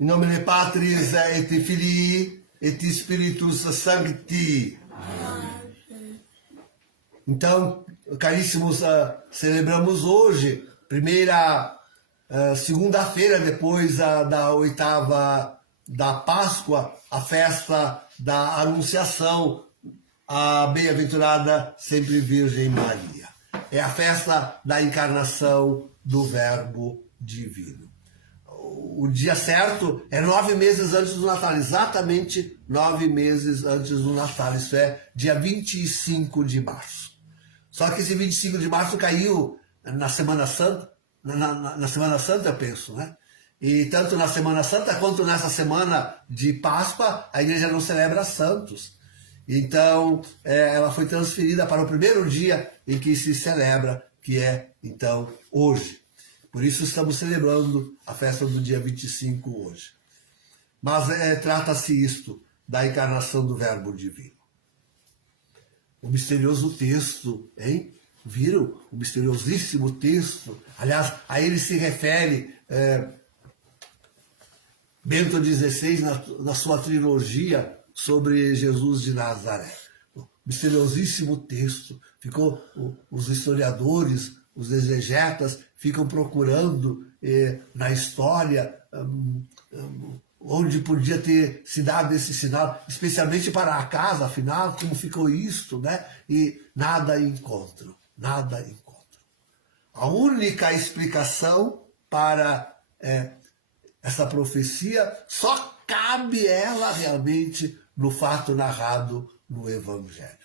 In nomine Patris et Filii et Spiritus Sancti. Então, caríssimos, celebramos hoje, segunda-feira depois da oitava da Páscoa, a festa da Anunciação, a bem-aventurada sempre Virgem Maria. É a festa da encarnação do Verbo Divino. O dia certo é 9 meses antes do Natal, exatamente 9 meses antes do Natal, isso é dia 25 de março. Só que esse 25 de março caiu na Semana Santa, na Semana Santa, eu penso, né? E tanto na Semana Santa quanto nessa semana de Páscoa, a igreja não celebra santos. Então, ela foi transferida para o primeiro dia em que se celebra, que é, então, hoje. Por isso estamos celebrando a festa do dia 25 hoje. Mas trata-se isto da encarnação do Verbo Divino. O misterioso texto, hein? Viram? O misteriosíssimo texto. Aliás, a ele se refere Bento XVI na sua trilogia sobre Jesus de Nazaré. O misteriosíssimo texto. Os historiadores, os exegetas ficam procurando na história onde podia ter se dado esse sinal, especialmente para a casa, afinal, como ficou isto, né? E nada encontram, nada encontram. A única explicação para essa profecia só cabe ela realmente no fato narrado no Evangelho.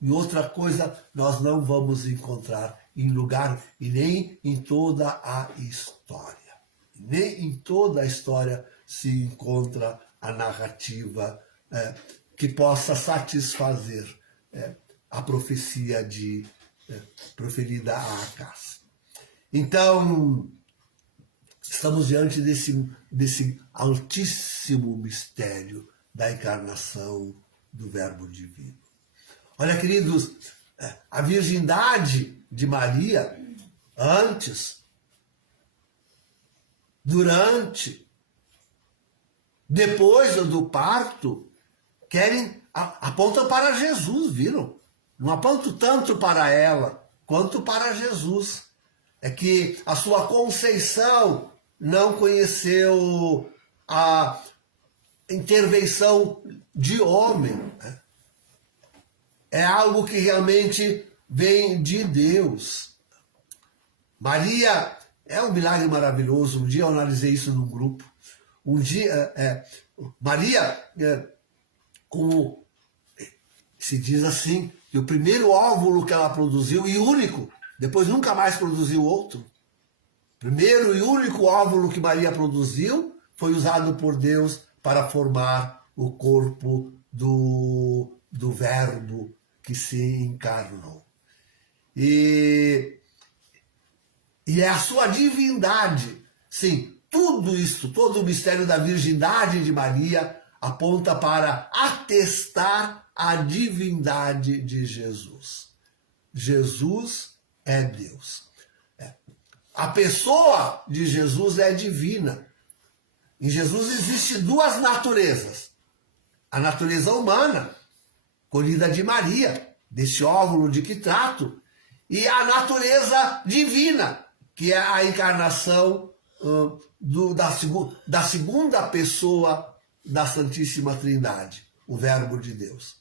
E outra coisa nós não vamos encontrar em lugar e nem em toda a história. Nem em toda a história se encontra a narrativa que possa satisfazer a profecia proferida a Acás. Então, estamos diante desse altíssimo mistério da encarnação do Verbo Divino. Olha, queridos, a virgindade de Maria, antes, durante, depois do parto, apontam para Jesus, viram? Não apontam tanto para ela, quanto para Jesus. É que a sua conceição não conheceu a intervenção de homem, né? É algo que realmente vem de Deus. Maria é um milagre maravilhoso. Um dia eu analisei isso num grupo. Um dia, Maria, como se diz assim, que o primeiro óvulo que ela produziu, e único, depois nunca mais produziu outro. Primeiro e único óvulo que Maria produziu foi usado por Deus para formar o corpo do Verbo que se encarnou. E é a sua divindade. Sim, tudo isso, todo o mistério da virgindade de Maria aponta para atestar a divindade de Jesus. Jesus é Deus. A pessoa de Jesus é divina. Em Jesus existem duas naturezas. A natureza humana, colhida de Maria, desse óvulo de que trato, e a natureza divina, que é a encarnação da segunda pessoa da Santíssima Trindade, o Verbo de Deus.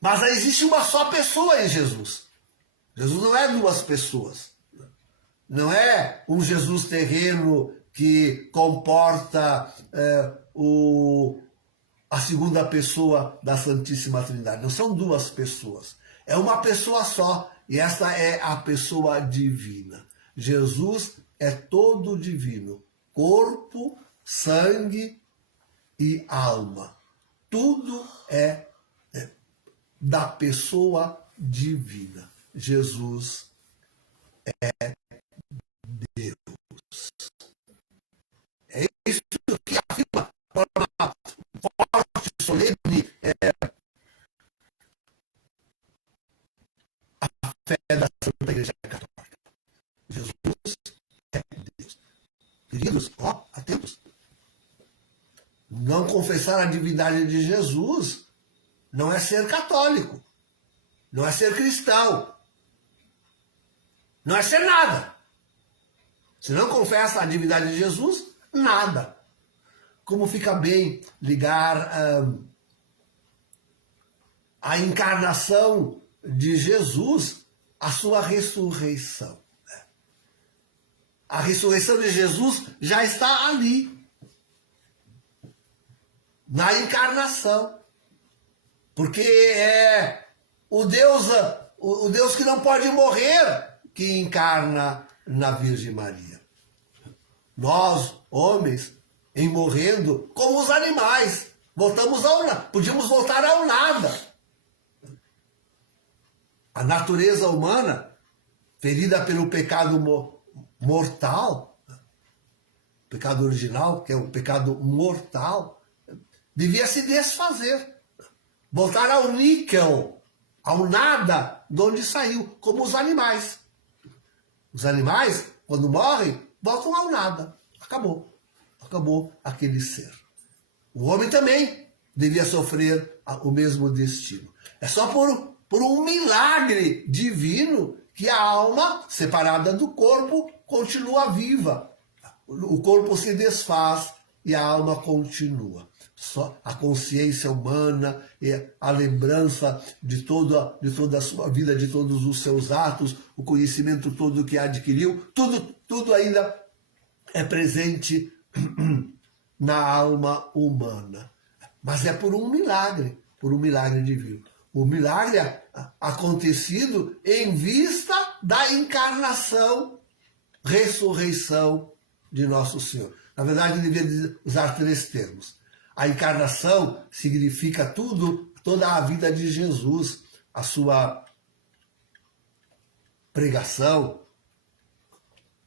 Mas existe uma só pessoa em Jesus. Jesus não é duas pessoas. Não é um Jesus terreno que comporta a segunda pessoa da Santíssima Trindade. Não são duas pessoas. É uma pessoa só. E essa é a pessoa divina. Jesus é todo divino. Corpo, sangue e alma. Tudo é da pessoa divina. Jesus é Deus. É isso que afirma de forma forte, solene, a fé da Santa Igreja Católica. Jesus é Deus. Queridos, ó, atentos. Não confessar a divindade de Jesus não é ser católico, não é ser cristão, não é ser nada. Se não confessa a divindade de Jesus, nada. Como fica bem ligar a encarnação de Jesus à sua ressurreição. A ressurreição de Jesus já está ali, na encarnação. Porque é o Deus que não pode morrer que encarna na Virgem Maria. Nós, homens, em morrendo, como os animais, podíamos voltar ao nada. A natureza humana, ferida pelo pecado mortal, pecado original, que é o pecado mortal, devia se desfazer, voltar ao níquel, ao nada, de onde saiu, como os animais. Os animais, quando morrem, voltam ao nada. Acabou. Acabou aquele ser. O homem também devia sofrer o mesmo destino. É só por um milagre divino que a alma, separada do corpo, continua viva. O corpo se desfaz e a alma continua. Só a consciência humana e a lembrança de toda a sua vida, de todos os seus atos, o conhecimento todo que adquiriu, tudo ainda é presente na alma humana. Mas é por um milagre divino. O milagre acontecido em vista da encarnação, ressurreição de Nosso Senhor. Na verdade, devia usar 3 termos. A encarnação significa toda a vida de Jesus, a sua pregação,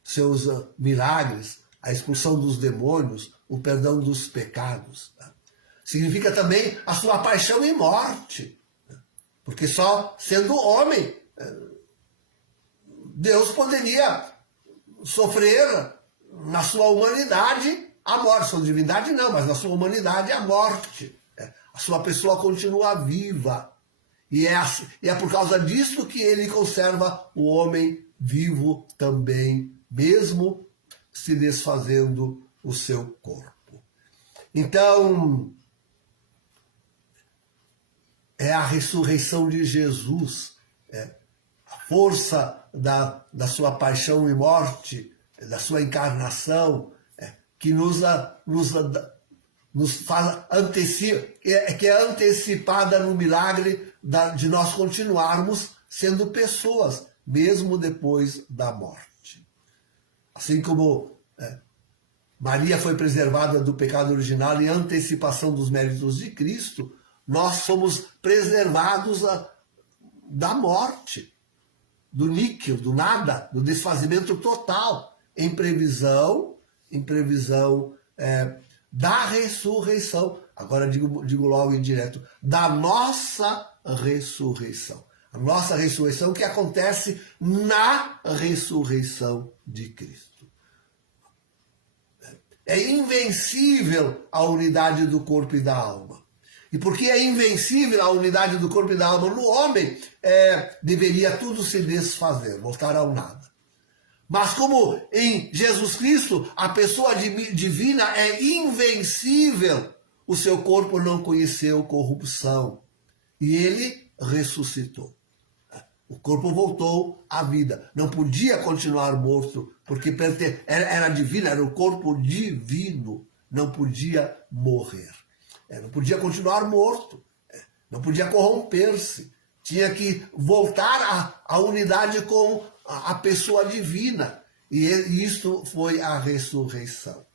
seus milagres, a expulsão dos demônios, o perdão dos pecados. Significa também a sua paixão e morte, porque só sendo homem, Deus poderia sofrer na sua humanidade a morte. Sua divindade não, mas na sua humanidade a morte. A sua pessoa continua viva. E é por causa disso que ele conserva o homem vivo também, mesmo se desfazendo o seu corpo. Então, é a ressurreição de Jesus, a força da sua paixão e morte, da sua encarnação, que nos faz que é antecipada no milagre de nós continuarmos sendo pessoas, mesmo depois da morte. Assim como Maria foi preservada do pecado original em antecipação dos méritos de Cristo, nós somos preservados da morte, do níquel, do nada, do desfazimento total, em previsão da ressurreição. Agora digo logo em direto, da nossa ressurreição. A nossa ressurreição que acontece na ressurreição de Cristo. É invencível a unidade do corpo e da alma. E porque é invencível a unidade do corpo e da alma no homem, deveria tudo se desfazer, voltar ao nada. Mas como em Jesus Cristo a pessoa divina é invencível, o seu corpo não conheceu corrupção e ele ressuscitou. O corpo voltou à vida. Não podia continuar morto, porque era divino, era o corpo divino. Não podia morrer. Não podia continuar morto. Não podia corromper-se. Tinha que voltar à unidade com a pessoa divina. E isto foi a ressurreição.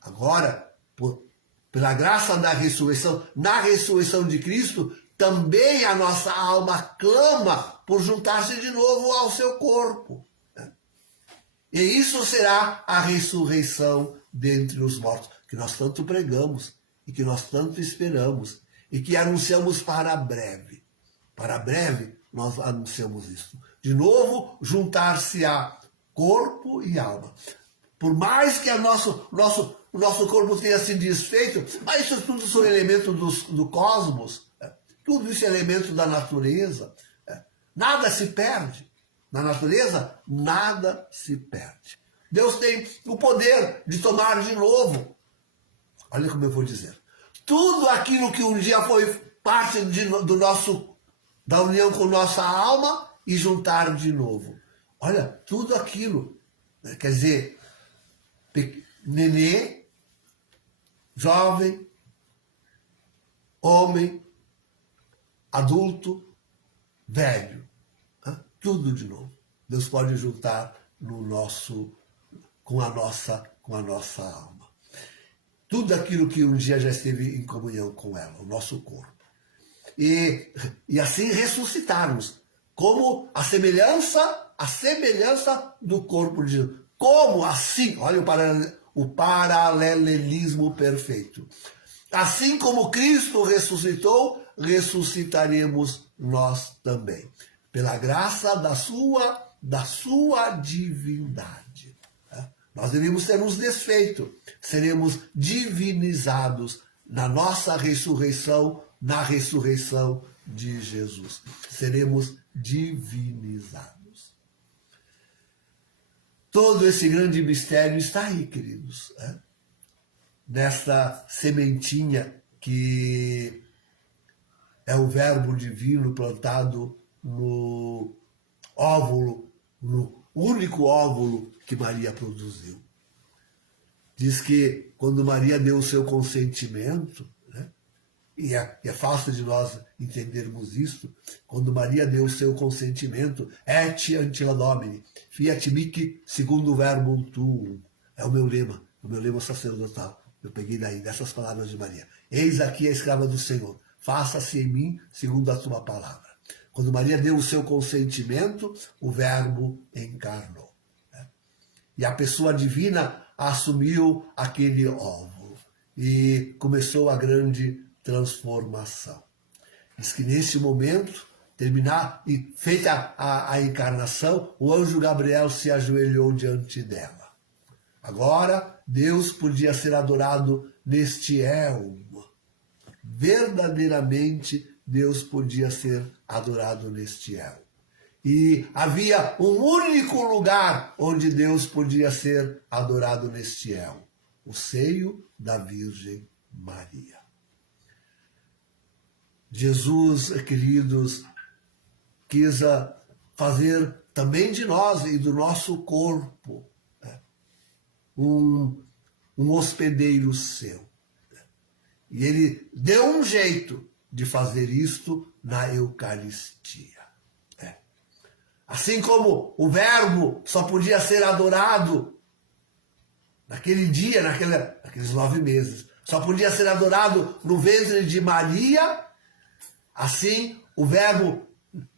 Agora, pela graça da ressurreição, na ressurreição de Cristo, também a nossa alma clama por juntar-se de novo ao seu corpo. E isso será a ressurreição dentre os mortos, que nós tanto pregamos e que nós tanto esperamos e que anunciamos para breve. Para breve, nós anunciamos isso. De novo, juntar-se a corpo e alma. Por mais que o nosso corpo tenha se desfeito, mas isso tudo são elementos do cosmos, tudo isso é elemento da natureza. Nada se perde. Na natureza, nada se perde. Deus tem o poder de tomar de novo. Olha como eu vou dizer. Tudo aquilo que um dia foi parte da união com nossa alma e juntar de novo. Olha, tudo aquilo. Quer dizer, nenê, jovem, homem, adulto, velho. Tudo de novo. Deus pode juntar com a nossa alma. Tudo aquilo que um dia já esteve em comunhão com ela, o nosso corpo. E assim ressuscitarmos, como a semelhança do corpo de Jesus. Como assim? Olha o paralelismo perfeito. Assim como Cristo ressuscitou, ressuscitaremos nós também. Pela graça da sua divindade. Nós devemos ter nos desfeito, seremos divinizados na nossa ressurreição, na ressurreição de Jesus. Seremos divinizados. Todo esse grande mistério está aí, queridos. Nesta sementinha que é o verbo divino plantado no óvulo, no único óvulo que Maria produziu. Diz que quando Maria deu o seu consentimento, e é fácil de nós entendermos isso, quando Maria deu o seu consentimento, et ante domini, fiat mihi segundo o verbo tuum. É o meu lema sacerdotal. Eu peguei dessas palavras de Maria. Eis aqui a escrava do Senhor, faça-se em mim segundo a tua palavra. Quando Maria deu o seu consentimento, o verbo encarnou. E a pessoa divina assumiu aquele óvulo. E começou a grande transformação. Diz que nesse momento, feita a encarnação, o anjo Gabriel se ajoelhou diante dela. Agora, Deus podia ser adorado neste elmo. Verdadeiramente, Deus podia ser adorado neste elmo. E havia um único lugar onde Deus podia ser adorado neste elmo: o seio da Virgem Maria. Jesus, queridos, quis fazer também de nós e do nosso corpo um hospedeiro seu. E ele deu um jeito de fazer isto na Eucaristia. Assim como o Verbo só podia ser adorado naquele dia, naqueles 9 meses, só podia ser adorado no ventre de Maria, assim o Verbo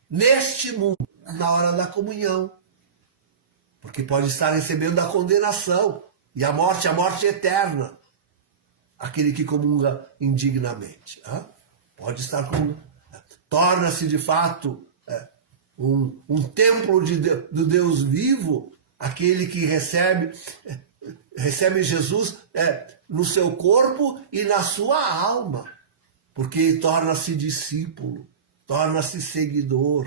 neste mundo, na hora da comunhão, porque pode estar recebendo a condenação e a morte eterna, aquele que comunga indignamente. Pode estar torna-se de fato um templo do Deus vivo, aquele que recebe Jesus no seu corpo e na sua alma, porque torna-se discípulo, torna-se seguidor,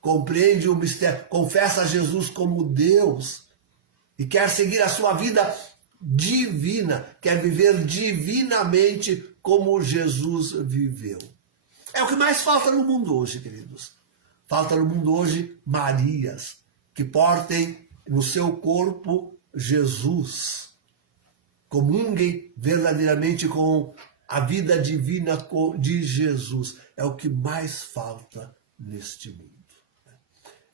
compreende o mistério, confessa Jesus como Deus e quer seguir a sua vida divina, quer viver divinamente como Jesus viveu. É o que mais falta no mundo hoje, queridos. Falta no mundo hoje Marias que portem no seu corpo Jesus, comunguem verdadeiramente com a vida divina de Jesus. É o que mais falta neste mundo.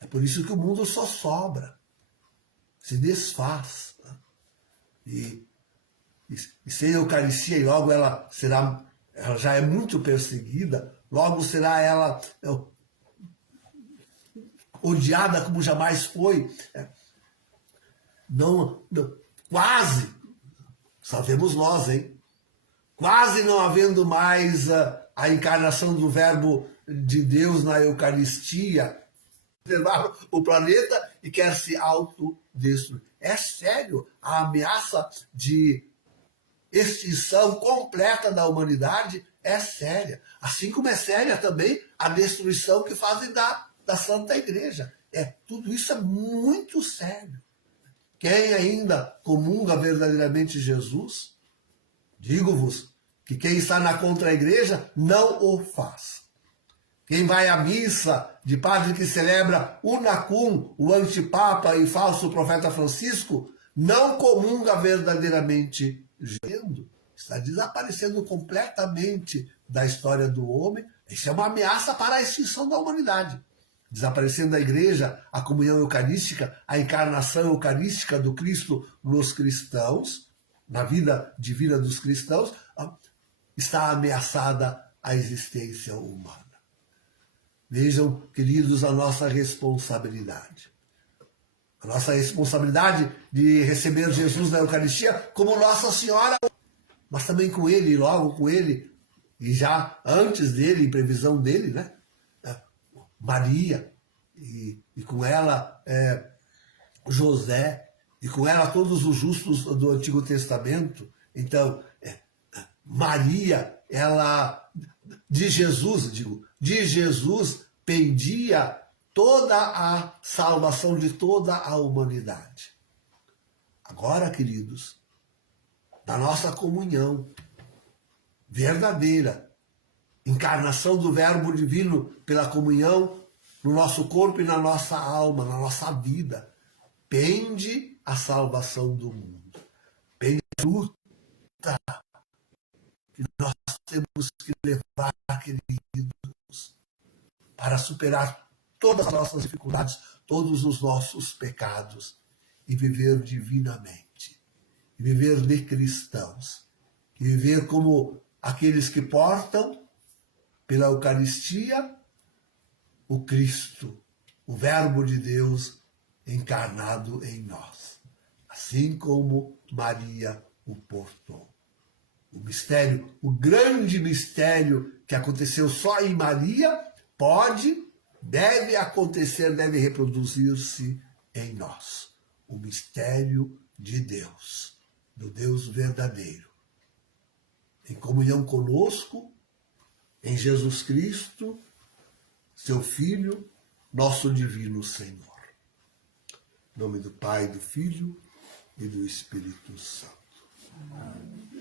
É por isso que o mundo só sobra, se desfaz. E sem a Eucaristia, e logo ela já é muito perseguida, logo será ela odiada como jamais foi. Quase, sabemos nós, quase não havendo mais a encarnação do Verbo de Deus na Eucaristia, preservar o planeta e quer se autodestruir. É sério a ameaça de extinção completa da humanidade, é séria. Assim como é séria também a destruição que fazem da Santa Igreja. Tudo isso é muito sério. Quem ainda comunga verdadeiramente Jesus, digo-vos que quem está na contra-igreja não o faz. Quem vai à missa de padre que celebra o Nacum, o antipapa e falso profeta Francisco, não comunga verdadeiramente Jesus. Está desaparecendo completamente da história do homem. Isso é uma ameaça para a extinção da humanidade. Desaparecendo da igreja, a comunhão eucarística, a encarnação eucarística do Cristo nos cristãos, na vida divina dos cristãos, está ameaçada a existência humana. Vejam, queridos, a nossa responsabilidade. A nossa responsabilidade de receber Jesus na Eucaristia como Nossa Senhora, mas também com Ele, logo com Ele, e já antes dele, em previsão dele, né? Maria, e com ela José, e com ela todos os justos do Antigo Testamento. Então, Maria, ela, de Jesus pendia toda a salvação de toda a humanidade. Agora, queridos, na nossa comunhão verdadeira, encarnação do Verbo Divino pela comunhão no nosso corpo e na nossa alma, na nossa vida, pende a salvação do mundo. Pende a luta que nós temos que levar, queridos, para superar todas as nossas dificuldades, todos os nossos pecados e viver divinamente, e viver de cristãos, e viver como aqueles que portam pela Eucaristia o Cristo, o Verbo de Deus encarnado em nós, assim como Maria o portou. O mistério, o grande mistério que aconteceu só em Maria, deve acontecer, deve reproduzir-se em nós. O mistério de Deus, do Deus verdadeiro. Em comunhão conosco, em Jesus Cristo, seu Filho, nosso divino Senhor. Em nome do Pai, do Filho e do Espírito Santo. Amém.